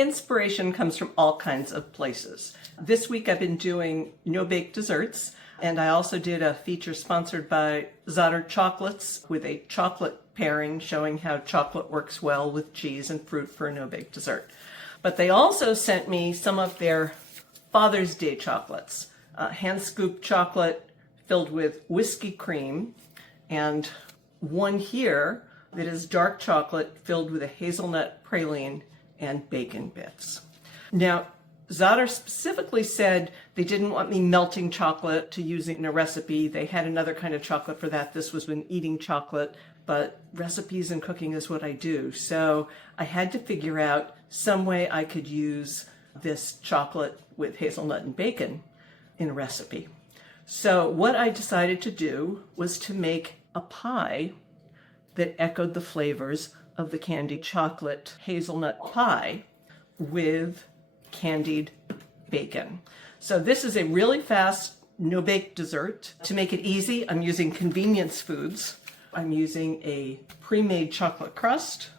Inspiration comes from all kinds of places. This week I've been doing no-bake desserts, and I also did a feature sponsored by Zotter Chocolates with a chocolate pairing showing how chocolate works well with cheese and fruit for a no-bake dessert. But they also sent me some of their Father's Day chocolates, hand-scooped chocolate filled with whiskey cream, and one here that is dark chocolate filled with a hazelnut praline and bacon bits. Now, Zotter specifically said they didn't want me melting chocolate to use it in a recipe. They had another kind of chocolate for that. This was when eating chocolate, but recipes and cooking is what I do. So I had to figure out some way I could use this chocolate with hazelnut and bacon in a recipe. So what I decided to do was to make a pie that echoed the flavors of the candied chocolate hazelnut pie with candied bacon. So this is a really fast no-bake dessert. To make it easy, I'm using convenience foods. I'm using a pre-made chocolate crust.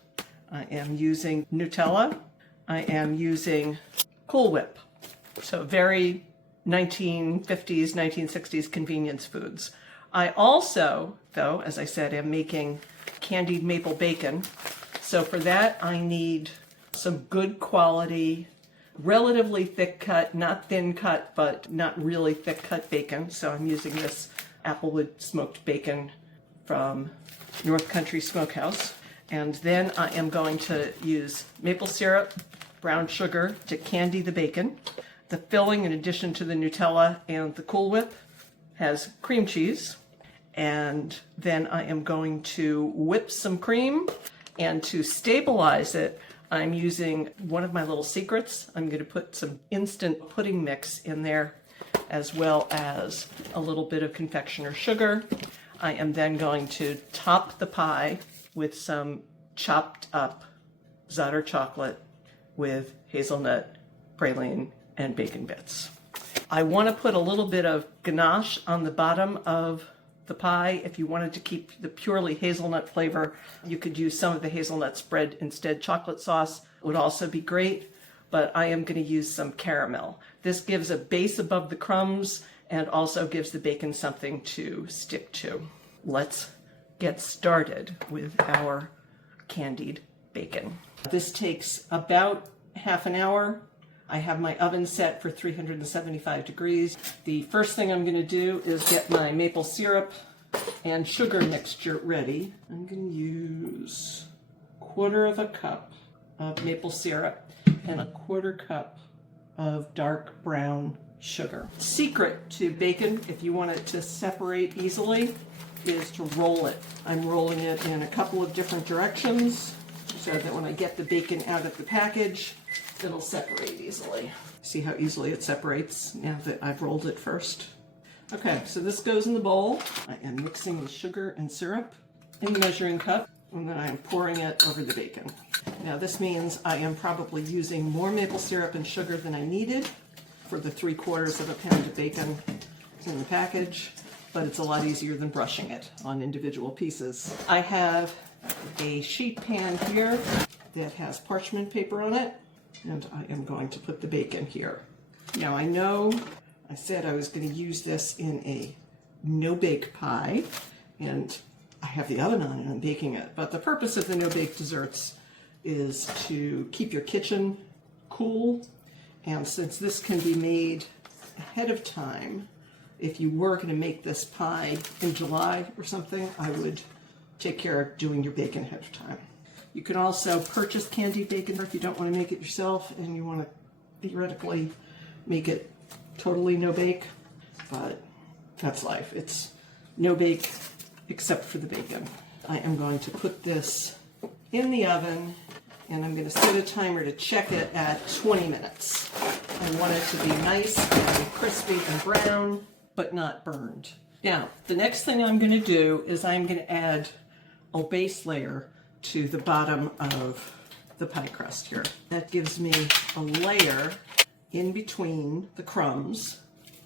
I am using Nutella. I am using Cool Whip. So very 1950s, 1960s convenience foods. I also, though, as I said, am making candied maple bacon. So for that, I need some good quality, relatively thick cut, not thin cut, but not really thick cut bacon. So I'm using this Applewood smoked bacon from North Country Smokehouse. And then I am going to use maple syrup, brown sugar to candy the bacon. The filling, in addition to the Nutella and the Cool Whip, has cream cheese. And then I am going to whip some cream, and to stabilize it, I'm using one of my little secrets. I'm going to put some instant pudding mix in there, as well as a little bit of confectioner sugar. I am then going to top the pie with some chopped up Zotter chocolate with hazelnut, praline, and bacon bits. I want to put a little bit of ganache on the bottom of the pie. If you wanted to keep the purely hazelnut flavor, you could use some of the hazelnut spread instead. Chocolate sauce would also be great, but I am going to use some caramel. This gives a base above the crumbs and also gives the bacon something to stick to. Let's get started with our candied bacon. This takes about half an hour. I have my oven set for 375 degrees. The first thing I'm going to do is get my maple syrup and sugar mixture ready. I'm going to use 1/4 cup of maple syrup and 1/4 cup of dark brown sugar. Secret to bacon, if you want it to separate easily, is to roll it. I'm rolling it in a couple of different directions so that when I get the bacon out of the package, it'll separate easily. See how easily it separates now that I've rolled it first? Okay, so this goes in the bowl. I am mixing the sugar and syrup in the measuring cup, and then I am pouring it over the bacon. Now this means I am probably using more maple syrup and sugar than I needed for the 3/4 pound of bacon in the package, but it's a lot easier than brushing it on individual pieces. I have a sheet pan here that has parchment paper on it, and I am going to put the bacon here. Now I know I said I was going to use this in a no-bake pie, and I have the oven on and I'm baking it, but the purpose of the no-bake desserts is to keep your kitchen cool, and since this can be made ahead of time, if you were going to make this pie in July or something, I would take care of doing your bacon ahead of time. You can also purchase candied bacon if you don't want to make it yourself and you want to theoretically make it totally no-bake, but that's life. It's no-bake except for the bacon. I am going to put this in the oven, and I'm going to set a timer to check it at 20 minutes. I want it to be nice and crispy and brown, but not burned. Now, the next thing I'm going to do is I'm going to add a base layer to the bottom of the pie crust here. That gives me a layer in between the crumbs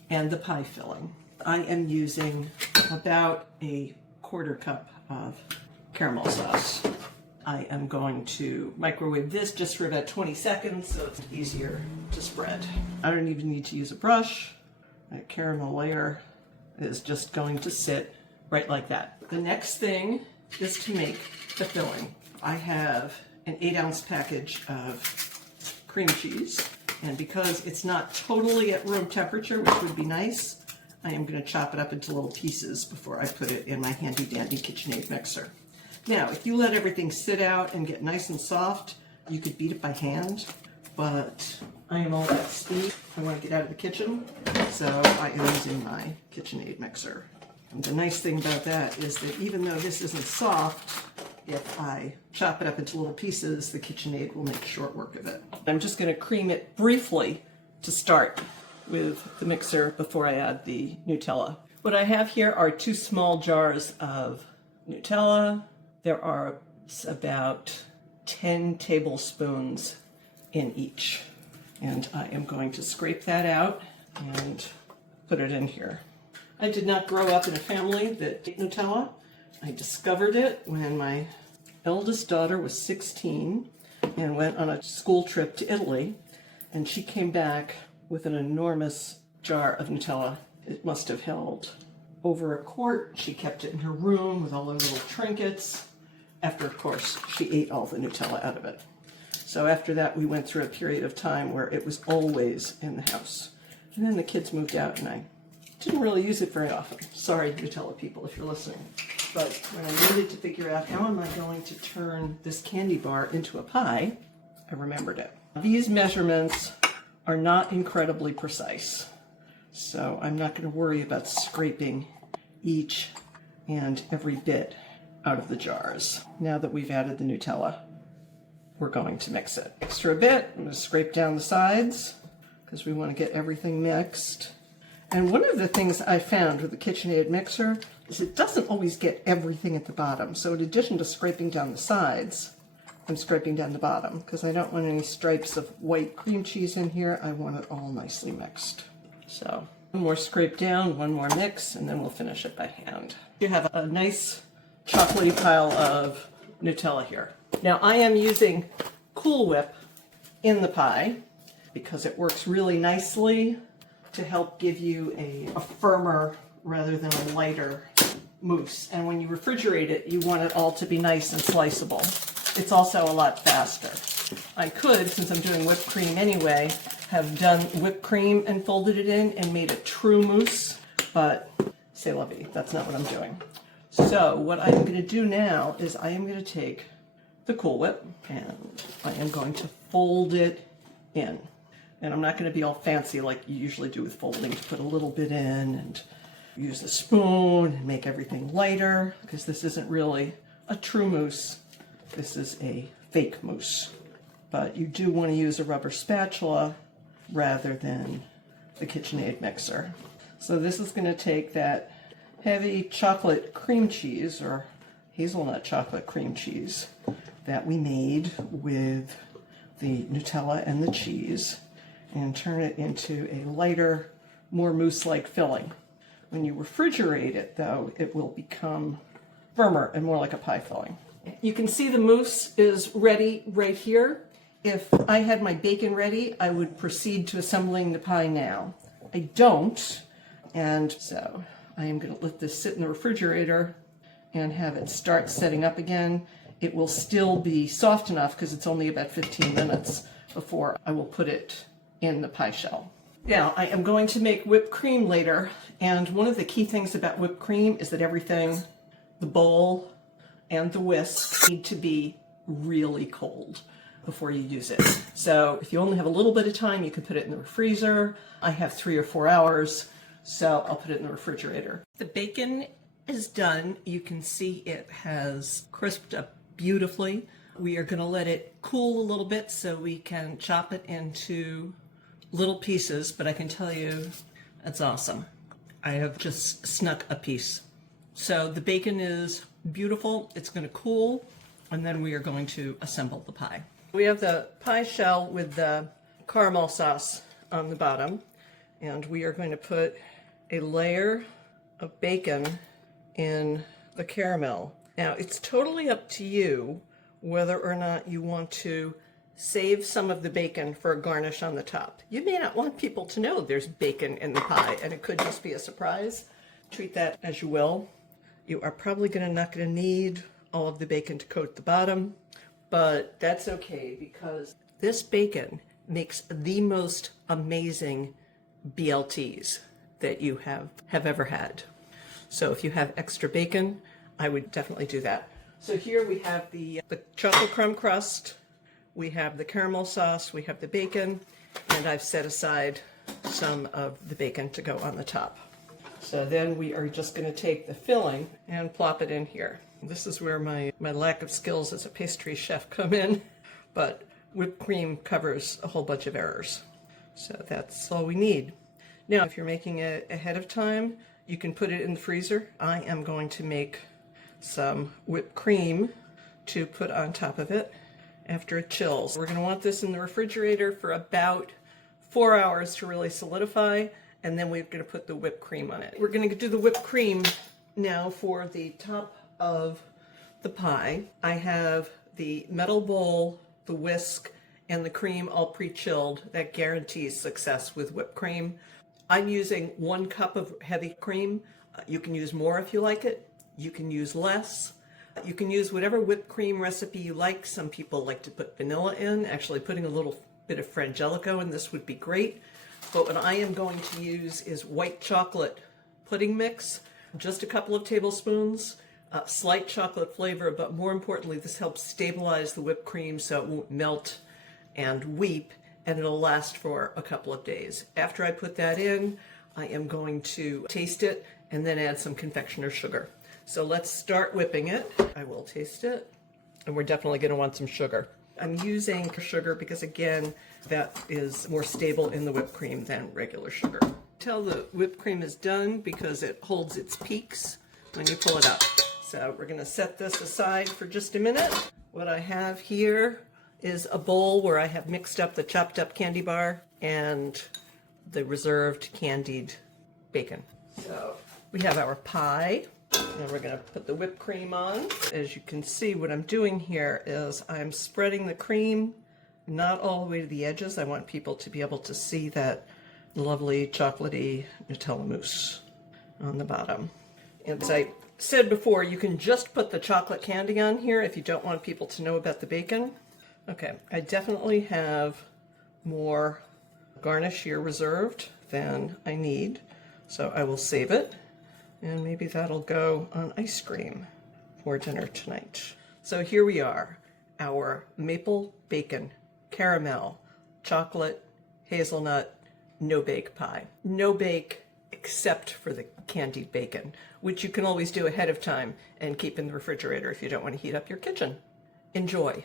and the pie filling. I am using about a 1/4 cup of caramel sauce. I am going to microwave this just for about 20 seconds so it's easier to spread. I don't even need to use a brush. My caramel layer is just going to sit right like that. The next thing is to make the filling. I have an 8-ounce package of cream cheese, and because it's not totally at room temperature, which would be nice, I am going to chop it up into little pieces before I put it in my handy dandy KitchenAid mixer. Now, if you let everything sit out and get nice and soft, you could beat it by hand, but I am all about speed. I want to get out of the kitchen, so I am using my KitchenAid mixer. And the nice thing about that is that even though this isn't soft, if I chop it up into little pieces, the KitchenAid will make short work of it. I'm just going to cream it briefly to start with the mixer before I add the Nutella. What I have here are 2 small jars of Nutella. There are about 10 tablespoons in each. And I am going to scrape that out and put it in here. I did not grow up in a family that ate Nutella. I discovered it when my eldest daughter was 16 and went on a school trip to Italy, and she came back with an enormous jar of Nutella. It must have held over a quart. She kept it in her room with all her little trinkets. After, of course, she ate all the Nutella out of it. So after that, we went through a period of time where it was always in the house. And then the kids moved out, and I didn't really use it very often. Sorry, Nutella people, if you're listening. But when I needed to figure out how am I going to turn this candy bar into a pie, I remembered it. These measurements are not incredibly precise, so I'm not going to worry about scraping each and every bit out of the jars. Now that we've added the Nutella, we're going to mix it. Mix for a bit. I'm going to scrape down the sides because we want to get everything mixed. And one of the things I found with the KitchenAid mixer is it doesn't always get everything at the bottom. So in addition to scraping down the sides, I'm scraping down the bottom because I don't want any stripes of white cream cheese in here. I want it all nicely mixed. So one more scrape down, one more mix, and then we'll finish it by hand. You have a nice chocolatey pile of Nutella here. Now I am using Cool Whip in the pie because it works really nicely to help give you a firmer rather than a lighter mousse. And when you refrigerate it, you want it all to be nice and sliceable. It's also a lot faster. I could, since I'm doing whipped cream anyway, have done whipped cream and folded it in and made a true mousse, but c'est la vie, that's not what I'm doing. So what I'm going to do now is I am going to take the Cool Whip and I am going to fold it in. And I'm not going to be all fancy like you usually do with folding, to put a little bit in and use a spoon and make everything lighter, because this isn't really a true mousse. This is a fake mousse. But you do want to use a rubber spatula rather than the KitchenAid mixer. So this is going to take that heavy chocolate cream cheese, or hazelnut chocolate cream cheese, that we made with the Nutella and the cheese, and turn it into a lighter, more mousse-like filling. When you refrigerate it, though, it will become firmer and more like a pie filling. You can see the mousse is ready right here. If I had my bacon ready, I would proceed to assembling the pie now. I don't, and so I am going to let this sit in the refrigerator and have it start setting up again. It will still be soft enough because it's only about 15 minutes before I will put it in the pie shell. Now, I am going to make whipped cream later, and one of the key things about whipped cream is that everything, the bowl and the whisk, need to be really cold before you use it. So if you only have a little bit of time, you can put it in the freezer. I have 3 or 4 hours, so I'll put it in the refrigerator. The bacon is done. You can see it has crisped up beautifully. We are going to let it cool a little bit so we can chop it into little pieces, but I can tell you that's awesome. I have just snuck a piece. So the bacon is beautiful. It's going to cool, and then we are going to assemble the pie. We have the pie shell with the caramel sauce on the bottom, and we are going to put a layer of bacon in the caramel. Now, it's totally up to you whether or not you want to save some of the bacon for a garnish on the top. You may not want people to know there's bacon in the pie, and it could just be a surprise. Treat that as you will. You are probably not going to need all of the bacon to coat the bottom, but that's okay because this bacon makes the most amazing BLTs that you have ever had. So if you have extra bacon, I would definitely do that. So here we have the chocolate crumb crust, we have the caramel sauce, we have the bacon, and I've set aside some of the bacon to go on the top. So then we are just going to take the filling and plop it in here. This is where my lack of skills as a pastry chef come in, but whipped cream covers a whole bunch of errors. So that's all we need. Now, if you're making it ahead of time, you can put it in the freezer. I am going to make some whipped cream to put on top of it after it chills. We're going to want this in the refrigerator for about 4 hours to really solidify, and then we're going to put the whipped cream on it. We're going to do the whipped cream now for the top of the pie. I have the metal bowl, the whisk, and the cream all pre-chilled. That guarantees success with whipped cream. I'm using 1 cup of heavy cream. You can use more if you like it. You can use less. You can use whatever whipped cream recipe you like. Some people like to put vanilla in. Actually, putting a little bit of Frangelico in this would be great. But what I am going to use is white chocolate pudding mix, just a couple of tablespoons, slight chocolate flavor, but more importantly, this helps stabilize the whipped cream so it won't melt and weep, and it'll last for a couple of days. After I put that in, I am going to taste it and then add some confectioner's sugar. So let's start whipping it. I will taste it, and we're definitely going to want some sugar. I'm using sugar because, again, that is more stable in the whipped cream than regular sugar. Tell the whipped cream is done because it holds its peaks when you pull it up. So we're going to set this aside for just a minute. What I have here is a bowl where I have mixed up the chopped up candy bar and the reserved candied bacon. So we have our pie. Now we're going to put the whipped cream on. As you can see, what I'm doing here is I'm spreading the cream not all the way to the edges. I want people to be able to see that lovely chocolatey Nutella mousse on the bottom. And as I said before, you can just put the chocolate candy on here if you don't want people to know about the bacon. Okay, I definitely have more garnish here reserved than I need, so I will save it. And maybe that'll go on ice cream for dinner tonight. So here we are, our maple bacon, caramel, chocolate, hazelnut, no bake pie. No bake except for the candied bacon, which you can always do ahead of time and keep in the refrigerator if you don't want to heat up your kitchen. Enjoy.